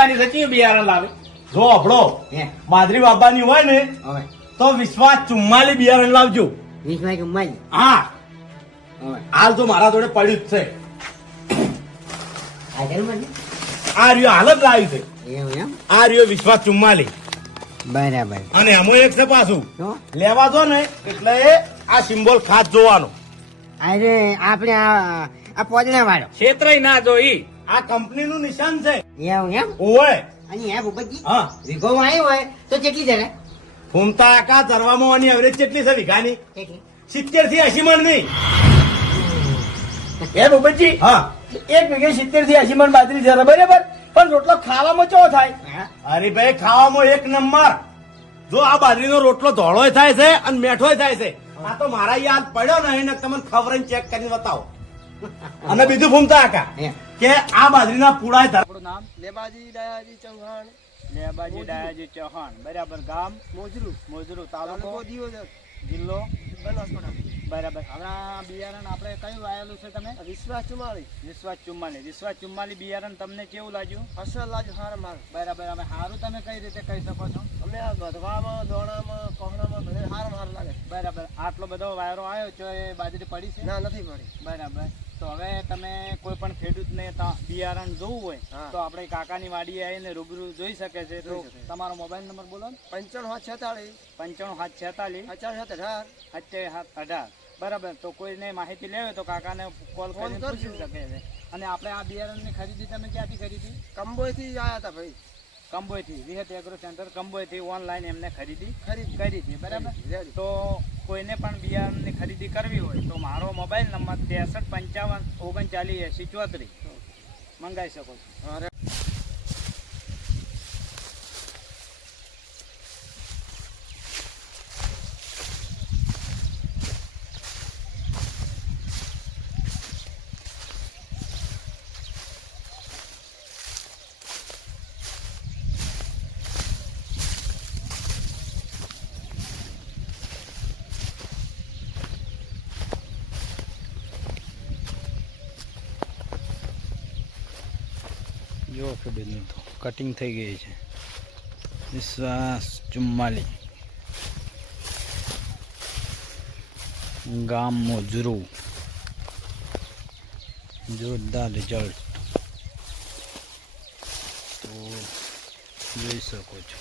બાબાની સચી બિયારણ લાવે જો આપણો હે બાજરી બાબાની હોય ને હવે તો વિશ્વાસ 44 બિયારણ લાવજો. 20 માં હા હવે હાલ તો મારા જોડે પડ્યું જ છે. આગળ મને આ રહ્યો હાલ જ લાવ્યું છે. એવું એમ આ રહ્યો વિશ્વાસ 44 બરાબર અને એમાં એક છે પાછું તો લેવા જો ને એટલે આ સિમ્બોલ ખાસ જોવાનો. અરે આપણે આ પોદના વાળો ક્ષેત્રય ના જોઈ. આ કંપનીનું નિશાન છે. એવું એમ ઓય અને હે ભૂપતજી હા વિગોમાં આવ્યો હોય તો કેટલી જરા ફૂમતા આકા ધરવામાં આની એવરેજ કેટલી છે વીઘાની? કેટલી 70 થી 80 મણ નહીં. હે ભૂપતજી હા એક વીઘે 70 થી 80 મણ બાજરી જરા બરાબર પણ રોટલો ખાવામાં ચો થાય હા અરે ભાઈ ખાવામાં એક નંબર. જો આ બાજરીનો રોટલો ધોળોય થાય છે અને મેઠોય થાય છે. આ તો મારા યાદ પડ્યો ને એને તમને ખબર ચેક કરીને બતાવો. અને બીજું ફૂમતા આકા હે કે આ બાજરીના પૂળાય ધર આપણું નામ લેબાજી દયાજી ચૌહાણ લેબાજી ડાયાજી ચૌહાણ, બરાબર. ગામ મોજરું મોજરું, તાલુકો દિયોદર જિલ્લો બનાસકાંઠા બરાબર. હમણાં બિયારણ આપણે કયું વાયેલું છે તમે? વિશ્વાસ 44 વિશ્વાસ 44. વિશ્વાસ 44 બિયારણ તમને કેવું લાગ્યું? અસલ લાજ હાર માર બરાબર. અમે સારું તમે કઈ રીતે કહી શકો છો? અમે આ ગધવામાં દોણામાં કોહણામાં બધે હાર લાગે બરાબર. આટલો બધો વાયરો આવ્યો તો એ બાજરી પડી છે? ના નથી પડી બરાબર. તો હવે તમે કોઈ પણ ખેડૂતને બિયારણ જોવું હોય હા. તો આપણે કાકાની વાડીએ આવીને રૂબરૂ જોઈ શકે છે. તો જોઈ શકે. તમારો મોબાઈલ નંબર બોલો ને. 95 46 95 46 18. બરાબર. તો કોઈને માહિતી લેવી તો કાકાને કોલ ફોન કરીને પૂછી કરજો. શકે છે. અને આપણે આ બિયારણની ખરીદી તમે ક્યાંથી ખરીદી? કંબોઈ થી આયા હતા ભાઈ કંબોઈથી. વિહત એગ્રો સેન્ટર કંબોઈથી ઓનલાઈન એમને ખરીદી ખરીદી. કરી હતી. બરાબર. રેડી. તો કોઈને પણ બિયારણની ખરીદી કરવી હોય તો મારો મોબાઈલ નંબર 63 55 39 80 34 મંગાવી શકો છો. હા, જો ખેડૂતનું તો કટિંગ થઈ ગઈ છે. વિશ્વાસ 44, ગામ મોજરું. જોરદાર રિઝલ્ટ તો જોઈ શકો છો.